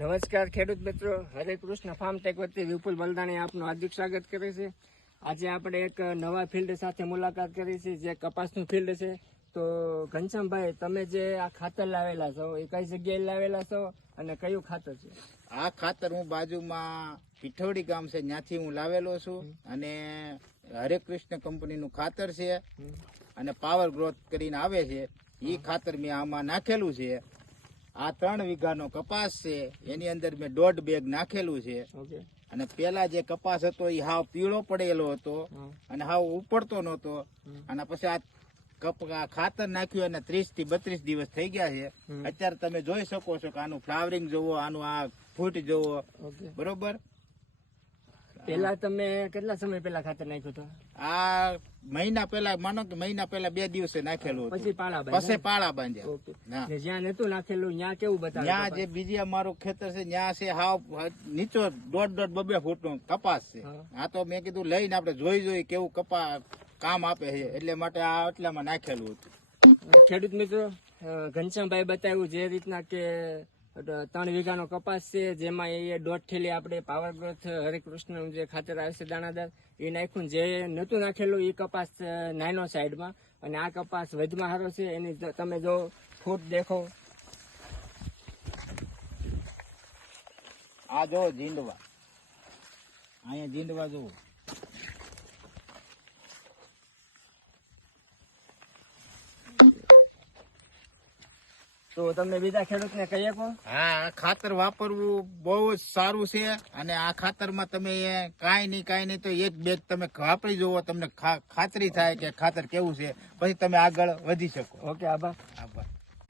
નમસ્કાર ખેડૂત મિત્રો. હરે કૃષ્ણ ફાર્મ ટેક વતી વિપુલ બલદાણી આપનું હાર્દિક સ્વાગત કરે છે. આજે આપણે એક નવા ફિલ્ડ સાથે મુલાકાત કરી છે જે કપાસનું ફિલ્ડ છે. તો ઘનશ્યામભાઈ તમે જે આ ખાતર લાવેલા છો એ કઈ જગ્યાએ લાવેલા છો અને કયું ખાતર છે? આ ખાતર હું બાજુમાં પીઠોડી ગામ છે ત્યાંથી હું લાવેલો છું અને હરે કૃષ્ણ કંપનીનું ખાતર છે અને પાવર ગ્રોથ કરીને આવે છે. એ ખાતર મેં આમાં નાખેલું છે. આ ત્રણ વીઘાનો કપાસ છે એની અંદર મેં દોઢ બેગ નાખેલું છે. અને પેલા જે કપાસ હતો એ હાવ પીળો પડેલો હતો અને હાવ ઉપડતો નહોતો. અને પછી આ કપ આ ખાતર નાખ્યું અને ત્રીસથી બત્રીસ દિવસ થઈ ગયા છે. અત્યારે તમે જોઈ શકો છો કે આનું ફ્લાવરિંગ જોવો આનું આ ફૂટ જોવો. બરોબર? પેલા તમે કેટલા સમય પેલા ખાતર નાખ્યું હતું? આ મહિના પહેલા માનો કે મહિના પહેલા બે દિવસે નાખેલું પછી પાળા પછી પાળા બાંધ્યા. જ્યાં નતું નાખેલું ત્યાં કેવું બતાવ્યું ત્યાં જે બીજી અમારું ખેતર છે ત્યાં છે હાવ નીચો દોઢ દોઢ બબે ફૂટ નો કપાસ છે. આ તો મેં કીધું લઈને આપણે જોઈ જોઈ કેવું કપા કામ આપે છે. એટલે માટે આ એટલામાં નાખેલું હતું. ખેડૂત મિત્રો ઘનશ્યામભાઈ બતાવ્યું જે રીતના કે ત્રણ વીઘાનો કપાસ છે, જેમાં એ દોઢ થેલી આપણે પાવર ગ્રોથ હરિકૃષ્ણનું જે ખાતર આવે છે દાણાદાર, એ નાખ્યું. જે નતું નાખેલું, એ કપાસ નાનો સાઈડમાં. અને આ કપાસ વધમાં સારો છે. એની તમે જો ફૂટ દેખો. આ જો જીંડવા. અહીંયા જીંડવા જોવો તો તમે બીજા ખેડૂતને કહી શકો હા ખાતર વાપરવું બહુ જ સારું છે અને આ ખાતરમાં તમે કાંઈ નહીં કાંઈ નહીં તો એક બેગ તમે વાપરી જુઓ તમને ખા- ખાતરી થાય કે ખાતર કેવું છે. પછી તમે આગળ વધી શકો. ઓકે આભાર.